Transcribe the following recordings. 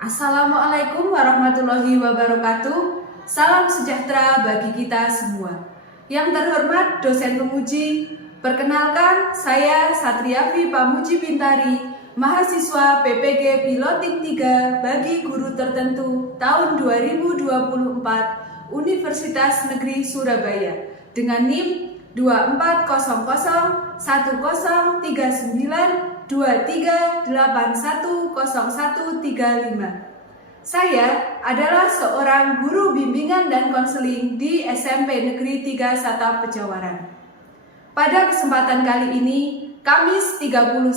Assalamualaikum warahmatullahi wabarakatuh. Salam sejahtera bagi kita semua. Yang terhormat dosen penguji, perkenalkan saya Satriafi Pamuji Bintari, mahasiswa PPG Pilotik 3 bagi guru tertentu tahun 2024 Universitas Negeri Surabaya dengan NIM 2401103923810135. Saya adalah seorang guru bimbingan dan konseling di SMP Negeri 3 Sata Pejawaran. Pada kesempatan kali ini, Kamis 31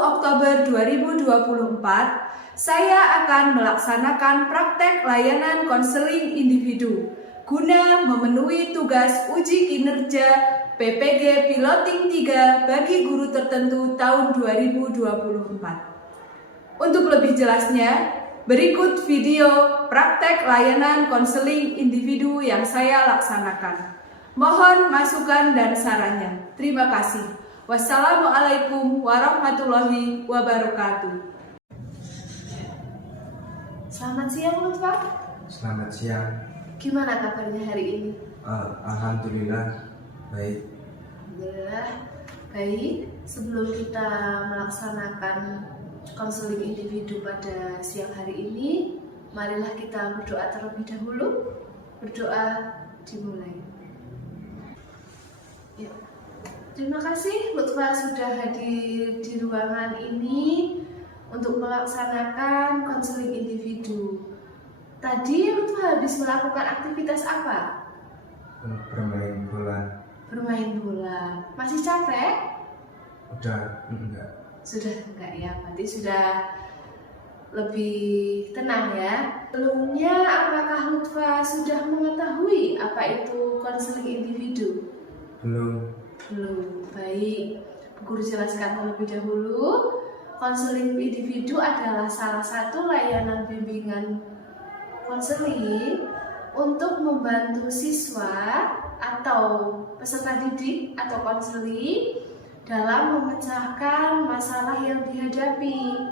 Oktober 2024, saya akan melaksanakan praktek layanan konseling individu guna memenuhi tugas uji kinerja PPG Piloting 3 bagi guru tertentu tahun 2024. Untuk lebih jelasnya, berikut video praktek layanan konseling individu yang saya laksanakan. Mohon masukan dan sarannya. Terima kasih. Wassalamualaikum warahmatullahi wabarakatuh. Selamat siang, Lutfa. Selamat siang. Gimana kabarnya hari ini? Alhamdulillah baik. Alhamdulillah baik. Sebelum kita melaksanakan konseling individu pada siang hari ini, marilah kita berdoa terlebih dahulu. Berdoa dimulai. Ya. Terima kasih Lutfa sudah hadir di ruangan ini untuk melaksanakan konseling individu. Tadi Lutfa habis melakukan aktivitas apa? Bermain bola. Bermain bola. Masih capek? Udah enggak. Sudah enggak ya? Berarti sudah lebih tenang ya. Sebelumnya, apakah Lutfa sudah mengetahui apa itu konseling individu? Belum. Baik, guru jelaskan terlebih dahulu. Konseling individu adalah salah satu layanan bimbingan konseling untuk membantu siswa atau peserta didik atau konseling dalam memecahkan masalah yang dihadapi.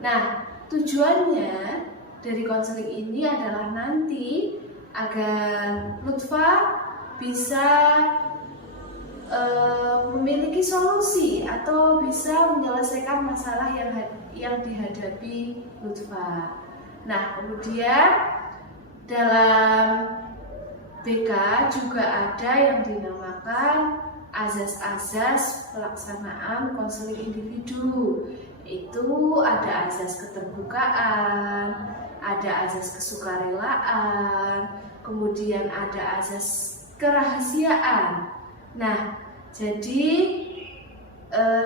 Nah, tujuannya dari konseling ini adalah nanti agar Lutfa bisa memiliki solusi atau bisa menyelesaikan masalah yang dihadapi Lutfa. Nah, kemudian dalam BK juga ada yang dinamakan azas-azas pelaksanaan konseling individu. Itu ada azas keterbukaan, ada azas kesukarelaan, kemudian ada azas kerahasiaan. Nah, jadi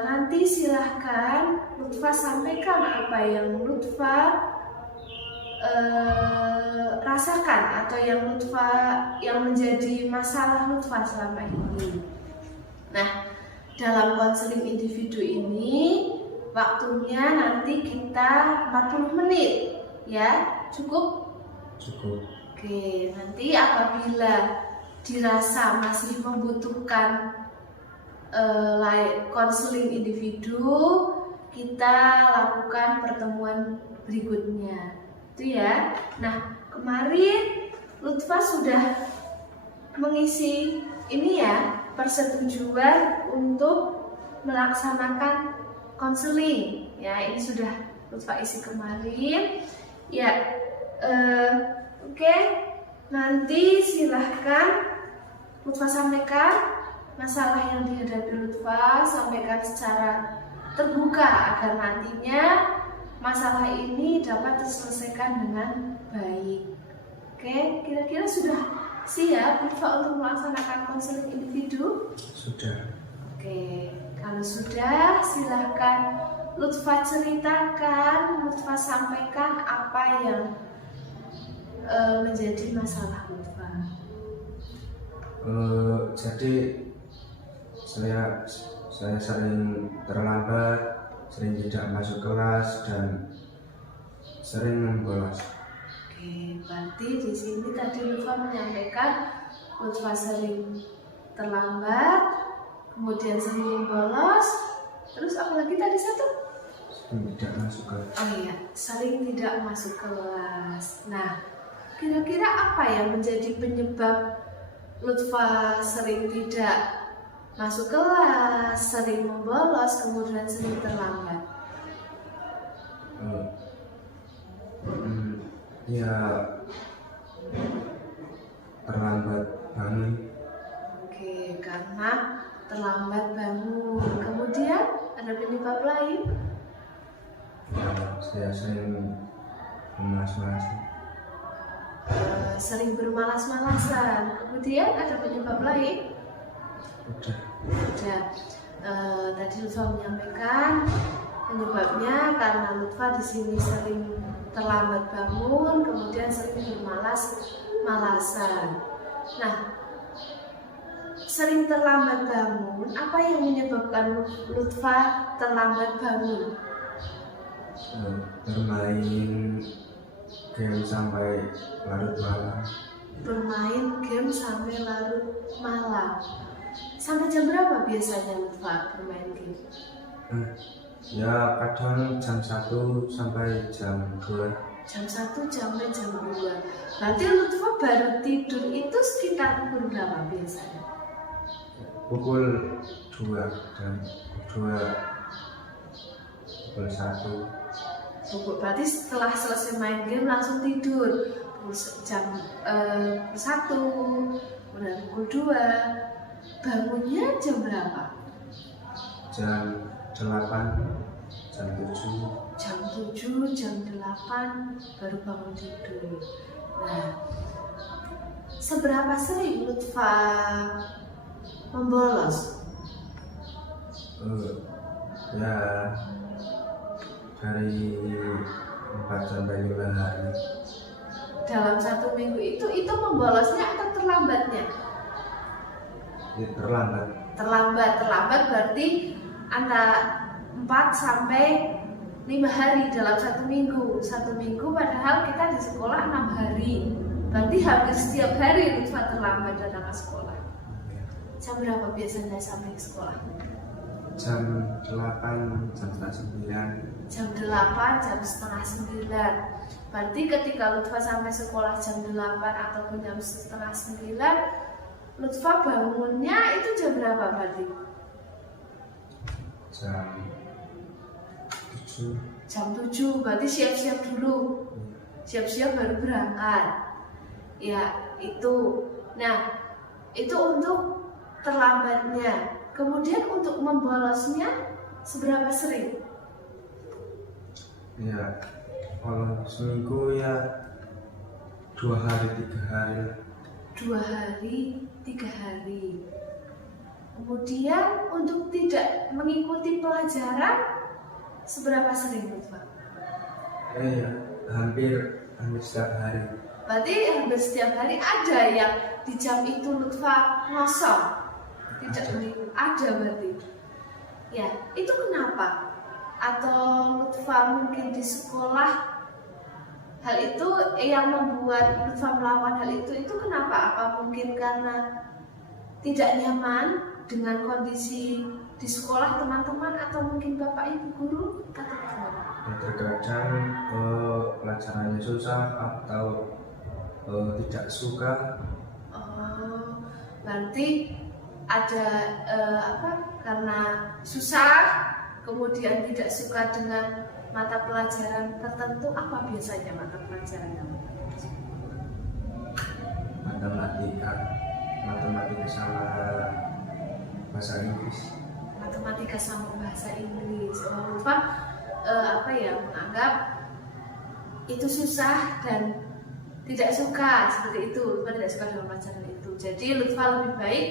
nanti silahkan Lutfa sampaikan apa yang Lutfa rasakan atau yang menjadi masalah Lutfa selama ini. Nah, dalam konseling individu ini waktunya nanti kita 40 menit ya, cukup? Cukup. Oke, nanti apabila dirasa masih membutuhkan konseling individu, kita lakukan pertemuan berikutnya. Itu ya. Nah, kemarin Lutfa sudah mengisi ini ya, persetujuan untuk melaksanakan konseling. Ya, ini sudah Lutfa isi kemarin. Ya, oke. Nanti silahkan Lutfa sampaikan masalah yang dihadapi Lutfa, sampaikan secara terbuka agar nantinya masalah ini dapat terselesaikan dengan baik. Oke, kira-kira sudah siap Lutfa untuk melaksanakan konseling individu? Sudah. Oke, kalau sudah silahkan Lutfa ceritakan, Lutfa sampaikan apa yang menjadi masalah Lutfa. Jadi saya sering terlambat, sering tidak masuk kelas dan sering bolos. Oke, berarti di sini tadi Lutfa menyampaikan Lutfa sering terlambat, kemudian sering bolos, terus apa lagi tadi satu? tidak masuk ke Oh iya, sering tidak masuk kelas. Nah, kira-kira apa yang menjadi penyebab Lutfa sering tidak masuk kelas, sering membolos, kemudian sering terlambat? eh, ya terlambat bangun. Oke, karena terlambat bangun. Kemudian ada penyebab lain? Saya sering malas-malasan. Sering bermalas-malasan. Kemudian ada penyebab lain? Udah. Tadi Lutfa menyampaikan penyebabnya karena Lutfa di sini sering terlambat bangun, kemudian sering bermalas-malasan. Nah, sering terlambat bangun, apa yang menyebabkan Lutfa terlambat bangun? Bermain game sampai larut malam. Bermain game sampai larut malam. Sampai jam berapa biasanya Lutfa bermain game? Ya kadang jam 1 sampai jam 2. Jam 1 sampai jam 2. Berarti Lutfa baru tidur itu sekitar pukul berapa biasanya? Pukul 2 dan 2 pukul 1. Berarti setelah selesai main game langsung tidur. Jam 1, kemudian pukul 2. Bangunnya jam berapa? Jam 8, jam 7. Jam 7, jam 8 baru bangun tidur. Nah, seberapa sering Lutfa membolos? Ya dari 4 sampai 5 hari. Dalam 1 minggu itu membolosnya atau terlambatnya? Ya, terlambat. Terlambat berarti antara 4 sampai 5 hari dalam 1 minggu. 1 minggu padahal kita di sekolah 6 hari. Berarti hampir setiap hari Lutfa terlambat datang ke sekolah. Jam berapa biasanya sampai ke sekolah? Jam 8, jam setengah 9. Jam 8, jam setengah 9. Berarti ketika Lutfa sampai sekolah jam 8 ataupun jam setengah 9, Lutfa bangunnya itu jam berapa berarti? Jam 7. Jam 7, berarti siap-siap dulu. Siap-siap baru berangkat. Ya, itu. Nah, itu untuk terlambatnya. Kemudian untuk membolosnya seberapa sering? Ya, kalau seminggu ya 2 hari 3 hari. 2 hari 3 hari. Kemudian untuk tidak mengikuti pelajaran seberapa sering Lutfa? Ya, hampir setiap hari. Berarti hampir setiap hari ada yang di jam itu Lutfa ngosong. Tidak mengikuti, ada berarti. Ya, itu kenapa? Atau Lutfa mungkin di sekolah hal itu yang membuat Lutfa melakukan hal itu kenapa? Apa mungkin karena tidak nyaman dengan kondisi di sekolah teman-teman atau mungkin bapak ibu guru atau gimana? Ya, terkadang pelajarannya susah atau tidak suka. Oh, berarti ada karena susah, kemudian tidak suka dengan mata pelajaran tertentu. Apa biasanya mata pelajaran yang matematika sama bahasa Inggris. Matematika sama bahasa Inggris. Lutfa menganggap itu susah dan tidak suka seperti itu. Lutfa tidak suka dengan pelajaran itu. Jadi Lutfa lebih baik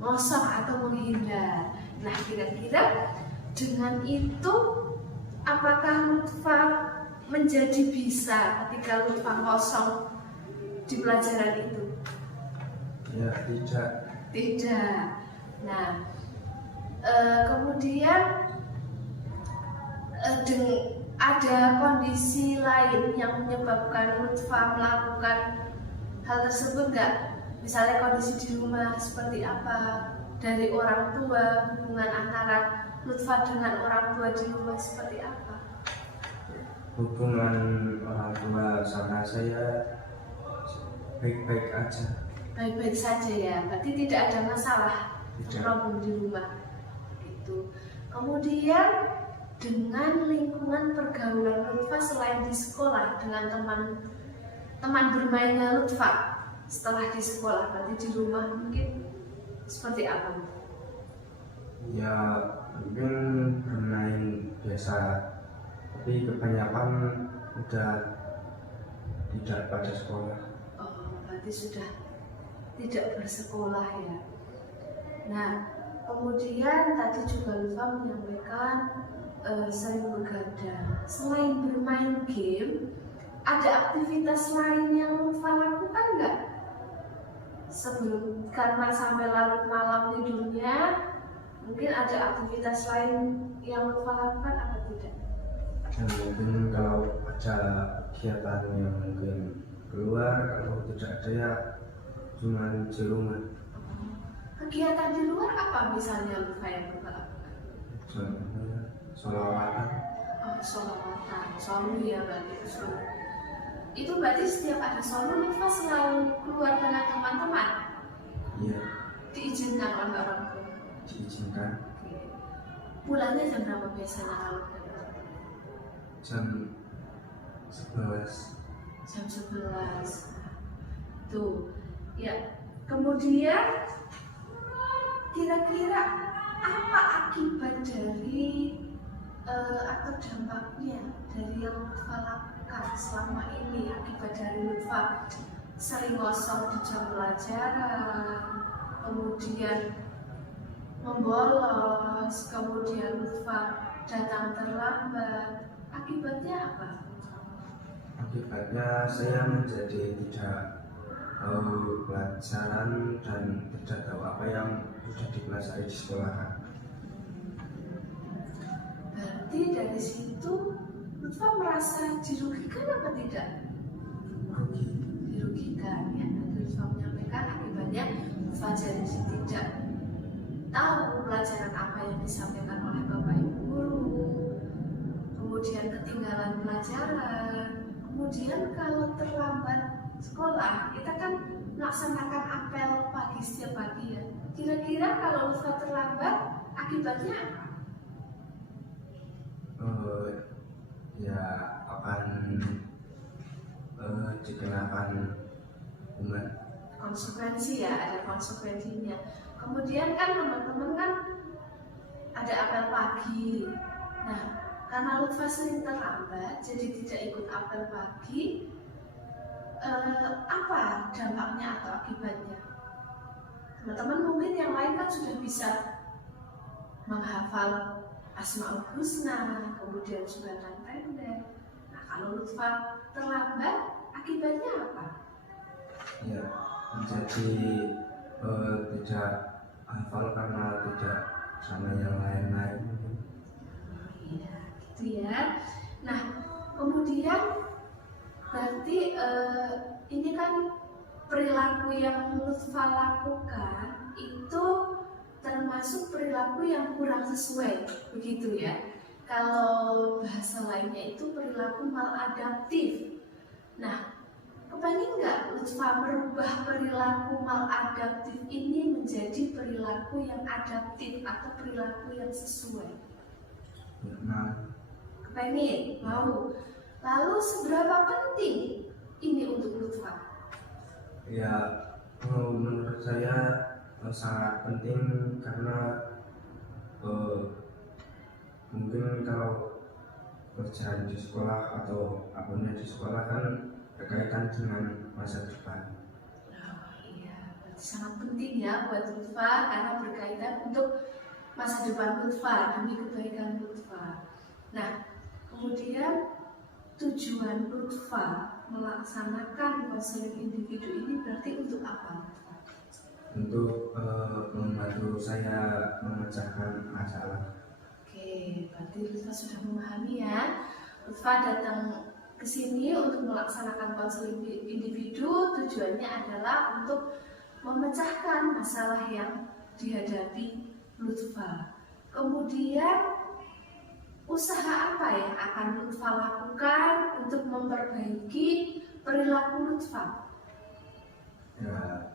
ngosong atau menghindar. Nah, kira-kira dengan itu apakah Lutfa menjadi bisa ketika Lutfa ngosong di pelajaran itu? Ya, tidak. Nah, kemudian ada kondisi lain yang menyebabkan Lutfa melakukan hal tersebut nggak? Misalnya kondisi di rumah seperti apa, dari orang tua, hubungan antara Lutfa dengan orang tua di rumah seperti apa? Hubungan orang tua sama saya baik-baik aja. Baik-baik saja ya, berarti tidak ada masalah Tidak. problem di rumah. Gitu. Kemudian dengan lingkungan pergaulan Lutfa selain di sekolah dengan teman bermainnya Lutfa setelah di sekolah, berarti di rumah mungkin seperti apa? Ya mungkin bermain biasa, tapi kebanyakan udah tidak pada sekolah. Oh, berarti sudah tidak bersekolah ya. Nah, kemudian tadi juga Lutfa menyampaikan sering begadang. Selain bermain game, ada aktivitas lain yang Lutfa lakukan nggak? Sebelum karena sampai larut malam tidurnya, mungkin ada aktivitas lain yang Lutfa lakukan atau tidak? Dan mungkin kalau ada kegiatan yang mungkin keluar, kalau tidak ada ya cuma di rumah. Kegiatan di luar apa misalnya Lutfa yang Lutfa lakukan? Contohnya sholawatan. Oh, sholawatan, solu ya berarti solu. Itu berarti setiap ada solu Lutfa selalu keluar dengan teman-teman? Iya, Diizinkan oleh orang tua? diizinkan. Oke. Pulangnya jam berapa biasanya kalau pulang? Jam 11. Jam 11. Tuh, ya. Kemudian kira-kira apa akibat dari atau dampaknya dari yang Lutfa lakukan selama ini akibat dari Lutfa sering ngosong di jam pelajaran, kemudian membolos, kemudian Lutfa datang terlambat, akibatnya apa? Akibatnya saya menjadi tidak tahu pelajaran dan tidak tahu apa yang sudah dipelajari di sekolah. Berarti dari situ Lutfa merasa dirugikan apa tidak? Rugi. Dirugikan ya. Tadi Lutfa menyampaikan akibatnya Lutfa jadi tidak tahu pelajaran apa yang disampaikan oleh Bapak Ibu guru, kemudian ketinggalan pelajaran, kemudian kalau terlambat sekolah kita kan melaksanakan apel pagi setiap pagi ya. Kira-kira kalau Lutfa terlambat akibatnya apa? Ya akan dikenakan hukuman. Konsekuensi ya, ada konsekuensinya. Kemudian kan teman-teman kan ada apel pagi. Nah, karena Lutfa sering terlambat jadi tidak ikut apel pagi, apa dampaknya atau akibatnya? Teman-teman mungkin yang lain kan sudah bisa menghafal Asmaul Husna, kemudian suratan pendek. Nah, kalau Lutfa terlambat, akibatnya apa? Ya menjadi tidak hafal karena tidak sama yang lain-lain. Iya, gitu ya. Nah, kemudian berarti ini kan perilaku yang Lutfa lakukan itu termasuk perilaku yang kurang sesuai, begitu ya. Kalau bahasa lainnya itu perilaku maladaptif. Nah, kepengen nggak Lutfa merubah perilaku maladaptif ini menjadi perilaku yang adaptif atau perilaku yang sesuai? Nah, Kepengen, mau. Lalu seberapa penting ini untuk Lutfa? ya menurut saya sangat penting karena mungkin kalau kerjaan di sekolah atau apapun di sekolah kan berkaitan dengan masa depan. Oh, iya, berarti sangat penting ya buat Lutfa karena berkaitan untuk masa depan Lutfa demi kebaikan Lutfa. Nah, kemudian tujuan Lutfa melaksanakan konseling individu ini berarti untuk apa? Untuk membantu saya memecahkan masalah. Oke, berarti Lutfa sudah memahami ya. Lutfa datang ke sini untuk melaksanakan konseling individu, tujuannya adalah untuk memecahkan masalah yang dihadapi Lutfa. Kemudian usaha apa yang akan Lutfa lakukan untuk memperbaiki perilaku Lutfa? Ya,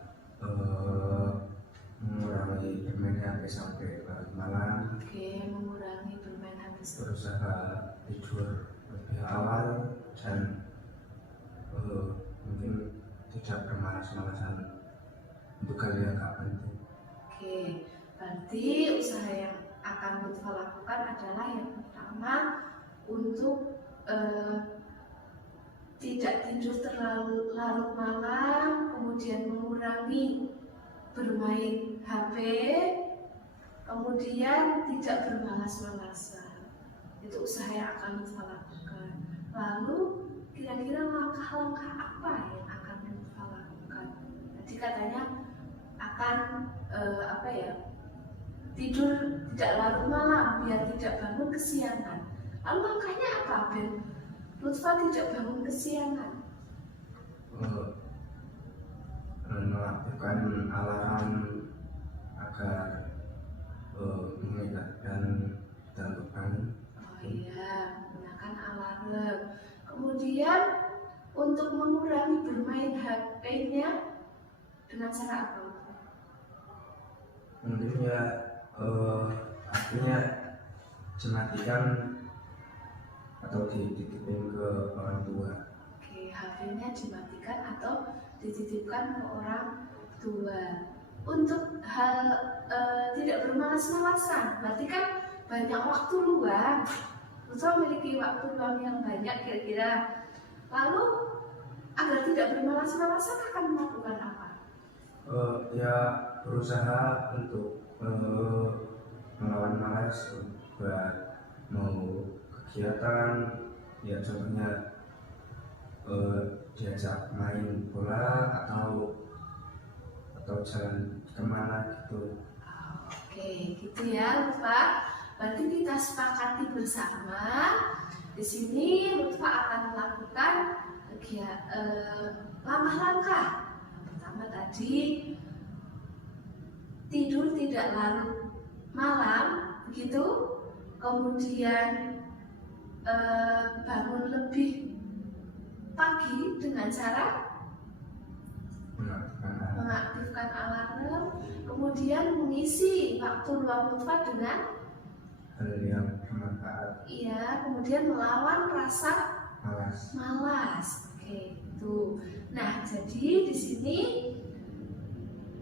mengurangi bermain HP sampai larut malam, Oke, mengurangi bermain HP. berusaha tidur lebih awal, dan mungkin tidak bermalas-malasan untuk hal yang gak penting. Oke, berarti usaha yang akan Lutfa lakukan adalah yang pertama untuk tidak tidur terlalu larut malam, kemudian mengurangi bermain HP, kemudian tidak bermalas-malasan. Itu usaha yang akan Lutfa lakukan. Lalu kira-kira langkah-langkah apa yang akan Lutfa lakukan? Tadi katanya akan tidur tidak larut malam biar tidak bangun kesiangan. Lalu langkahnya apa biar Lutfa tidak bangun kesiangan? Melakukan alarm agar mengingatkan kita untuk bangun. Oh iya, menggunakan alarm. Kemudian untuk mengurangi bermain HP-nya dengan cara apa? Mungkin ya artinya dimatikan atau dititipin ke orang tua. Oke, HP-nya dimatikan atau dititipkan ke orang tua. Untuk hal tidak bermalas-malasan, berarti kan banyak waktu luang. Lutfa memiliki waktu luang yang banyak kira-kira. Lalu agar tidak bermalas-malasan akan melakukan apa? Ya berusaha untuk melawan malas buat mau kegiatan, ya contohnya diajak main bola atau jalan kemana gitu. Oke, gitu ya Lutfa. Berarti kita sepakati bersama di sini Lutfa akan melakukan langkah-langkah. Pertama tadi tidur tidak larut malam, begitu. Kemudian bangun lebih pagi dengan cara mengaktifkan alarm, kemudian mengisi waktu luang Lutfa dengan hal yang bermanfaat. iya, kemudian melawan rasa malas. Oke, itu. Nah, jadi di sini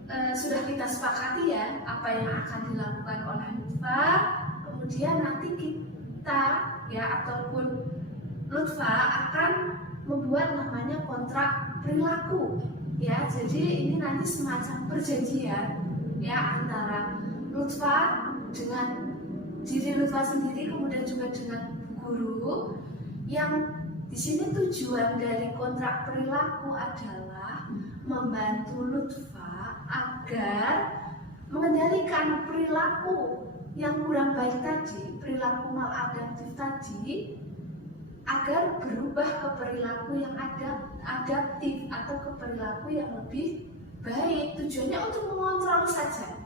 sudah kita sepakati ya apa yang akan dilakukan oleh Lutfa. Kemudian nanti kita ya ataupun Lutfa akan membuat namanya kontrak perilaku. Ya, jadi ini nanti semacam perjanjian ya antara Lutfa dengan diri Lutfa sendiri, kemudian juga dengan guru. Yang di sini tujuan dari kontrak perilaku adalah membantu Lutfa agar mengendalikan perilaku yang kurang baik tadi, perilaku maladaptif tadi, agar berubah ke perilaku yang adaptif atau ke perilaku yang lebih baik. Tujuannya untuk mengontrol saja,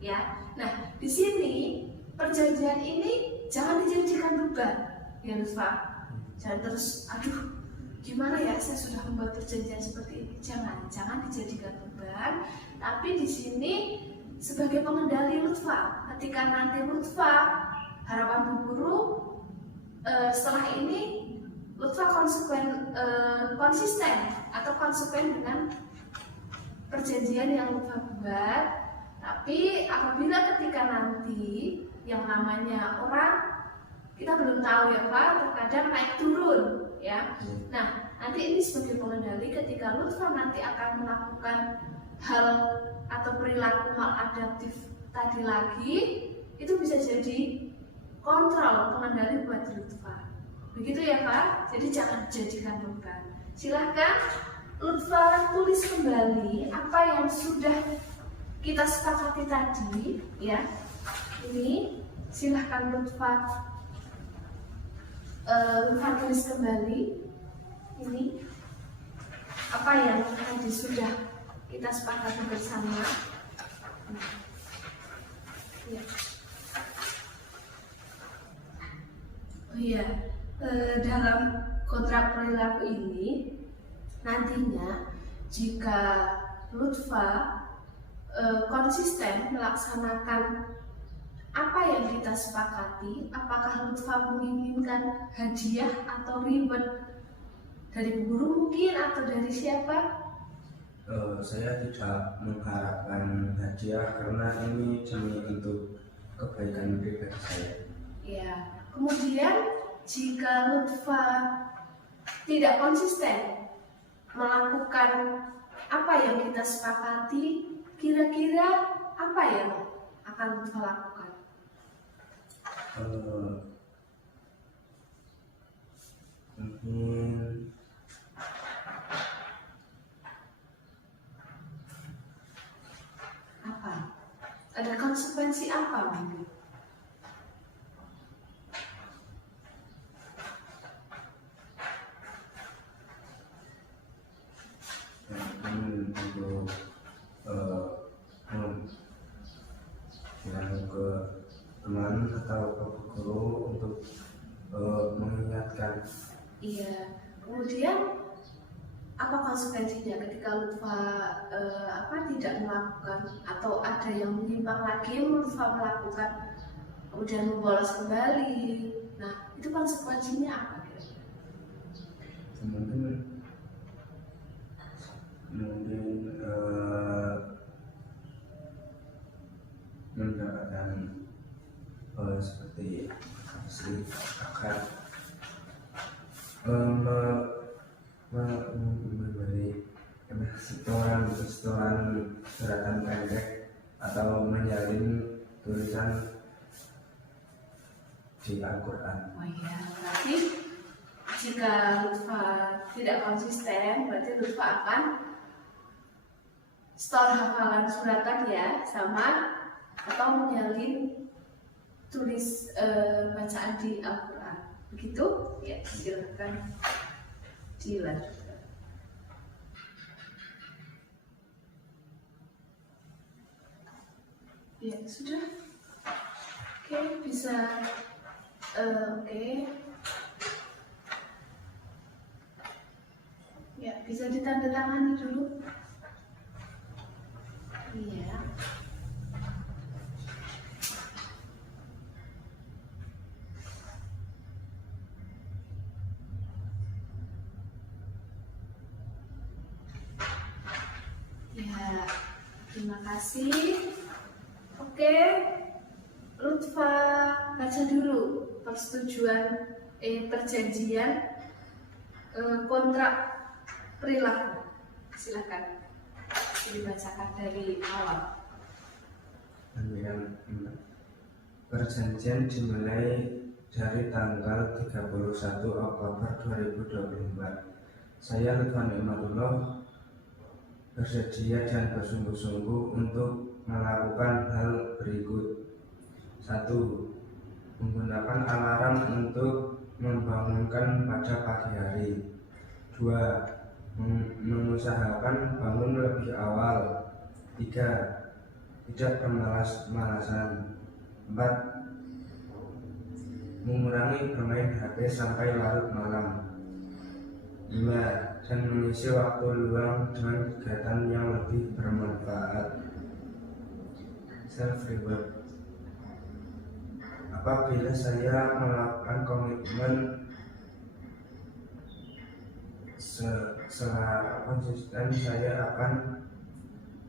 ya. Nah, di sini perjanjian ini jangan dijadikan beban, ya Lutfa. Jangan terus, aduh, gimana ya saya sudah membuat perjanjian seperti ini. Jangan dijadikan beban. Tapi di sini sebagai pengendali Lutfa. Ketika nanti Lutfa, harapan Bu Guru, setelah ini Lutfa konsisten atau konsekuen dengan perjanjian yang Lutfa buat. Tapi apabila ketika nanti yang namanya orang, kita belum tahu ya Pak, terkadang naik turun ya. Nah, nanti ini sebagai pengendali ketika Lutfa nanti akan melakukan hal atau perilaku maladaptif tadi lagi, itu bisa jadi kontrol pengendali buat Lutfa. Begitu ya Pak, jadi jangan dijadikan beban. Silahkan Lutfa tulis kembali apa yang sudah kita sepakati tadi ya. Ini silahkan Lutfa tulis kembali ini apa yang tadi sudah kita sepakati bersama ya. Iya, dalam kontrak perilaku ini nantinya jika Lutfa konsisten melaksanakan apa yang kita sepakati, apakah Lutfa menginginkan hadiah atau reward dari Bu Guru mungkin atau dari siapa? Saya tidak mengharapkan hadiah karena ini demi untuk kebaikan pribadi saya. Ya, kemudian jika Lutfa tidak konsisten melakukan apa yang kita sepakati, kira-kira apa yang akan Lutfa lakukan? Mungkin Apa? Ada konsekuensi apa mungkin? untuk bilang ke teman atau ke guru untuk mengingatkan. Iya. Kemudian apa konsekuensinya ketika Lutfa tidak melakukan atau ada yang menyimpang lagi Lutfa melakukan kemudian membolos kembali? Nah, itu konsekuensinya apa? Mungkin mendapatkan seperti asli akan memberi setoran suratan pendek atau menyalin tulisan di Al-Quran. Oh iya, berarti jika Lutfa tidak konsisten, berarti Lutfa akan store hafalan suratan ya, sama atau menyalin tulis bacaan di Al-Quran. Begitu? Ya, silakan dilanjutkan. Ya, sudah. Oke, bisa. Oke. Ya, bisa ditandatangani dulu. Iya. Ya, terima kasih. Oke, Lutfa baca dulu perjanjian kontrak perilaku. Silakan dibacakan dari awal. Perjanjian dimulai dari tanggal 31 Oktober 2024. Saya Lutfa Nikmatullah bersedia dan bersungguh-sungguh untuk melakukan hal berikut. 1. Menggunakan alarm untuk membangunkan pada pagi hari. 2. Mengusahakan bangun lebih awal. 3. Tidak bermalas-malasan. 4. Mengurangi bermain HP sampai larut malam. 5. Dan mengisi waktu luang dengan kegiatan yang lebih bermanfaat. Self-reward. Apabila saya melakukan komitmen secara konsisten,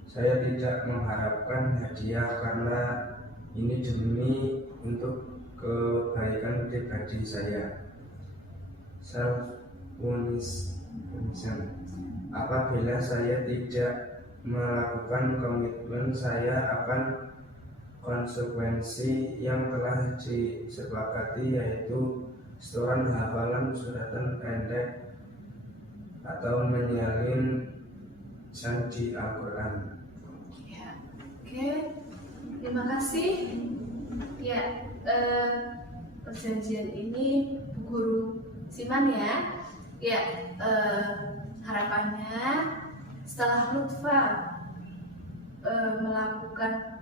saya tidak mengharapkan hadiah karena ini demi untuk kebaikan pribadi saya. Self-punishment. Apabila saya tidak melakukan komitmen, saya akan konsekuensi yang telah disepakati, yaitu setoran hafalan suratan pendek atau menyalin janji Al-Quran. Ya, oke, terima kasih. Ya, perjanjian ini Bu Guru Siman ya. Ya, harapannya setelah Lutfa melakukan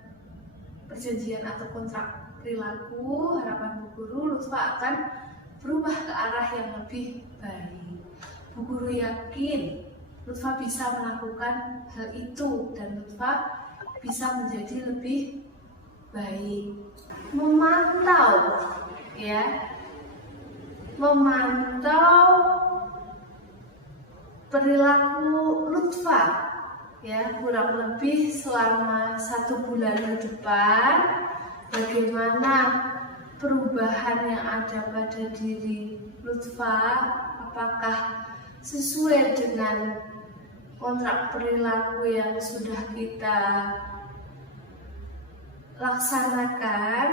perjanjian atau kontrak perilaku, harapan Bu Guru, Lutfa akan berubah ke arah yang lebih baik. Bu Guru yakin Lutfa bisa melakukan hal itu dan Lutfa bisa menjadi lebih baik. Memantau, ya, memantau perilaku Lutfa, ya, kurang lebih selama 1 bulan ke depan. Bagaimana perubahan yang ada pada diri Lutfa, apakah sesuai dengan kontrak perilaku yang sudah kita laksanakan.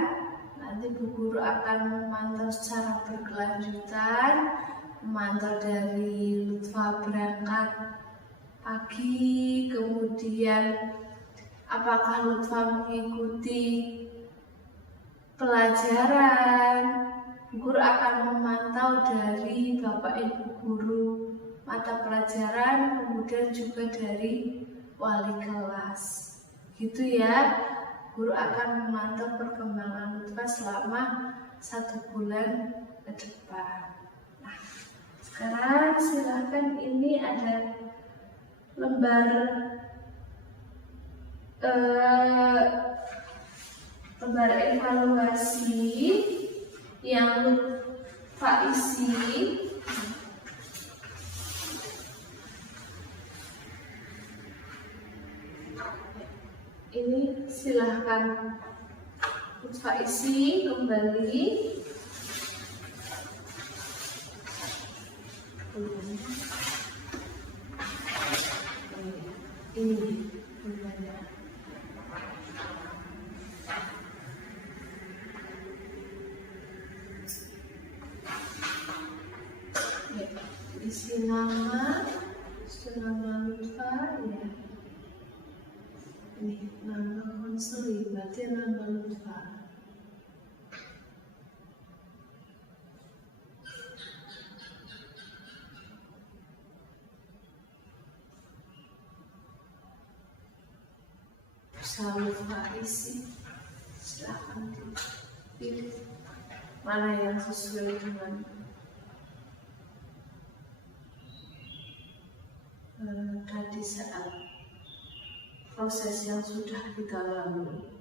Nanti Bu Guru akan memantau secara berkelanjutan, memantau dari Lutfa berangkat pagi, kemudian apakah Lutfa mengikuti pelajaran. Bu Guru akan memantau dari Bapak Ibu Guru mata pelajaran, kemudian juga dari wali kelas. Gitu ya. Guru akan memantau perkembangan Lutfa selama 1 bulan ke depan. Nah, sekarang silakan, ini ada lembar evaluasi yang Lutfa isi. Ini silahkan Lutfa isi kembali. Ini berbeda. Isi nama Lutfa, ya. Ini nama konseli, berarti nama Lutfa. Bisa Lutfa isi, silahkan dipilih mana yang sesuai dengan tadi saat proses yang sudah kita lalui.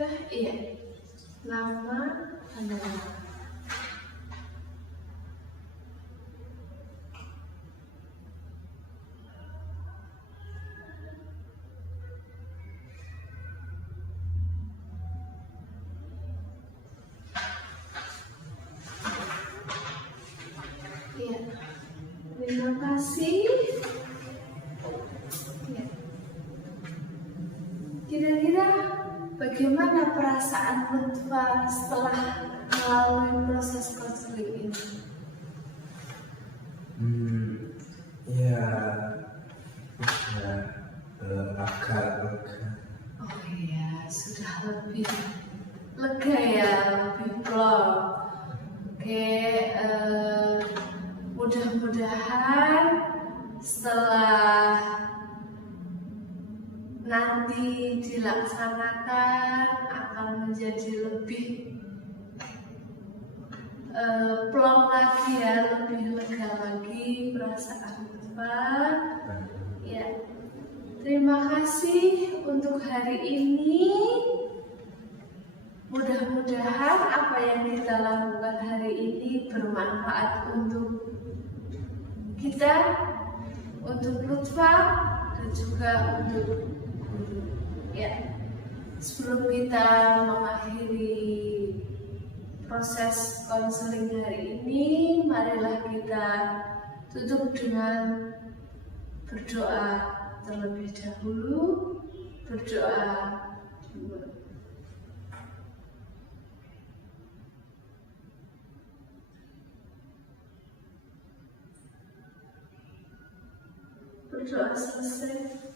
Udah, iya. Nama adalah iya. Terima kasih. Ya. Kira-kira bagaimana perasaan Lutfa setelah melalui proses konseling ini? Ya, agak lega. Oh iya, sudah lebih lega lega ya, lebih plong. Oke, mudah-mudahan setelah nanti dilaksanakan akan menjadi lebih plong lagi ya, lebih lega lagi perasaan Bapak. Ya, terima kasih untuk hari ini. Mudah-mudahan apa yang kita lakukan hari ini bermanfaat untuk kita, untuk Lutfa, dan juga untuk guru. Ya, sebelum kita mengakhiri proses konseling hari ini, marilah kita tutup dengan berdoa terlebih dahulu. Berdoa dulu. Berdoa selesai.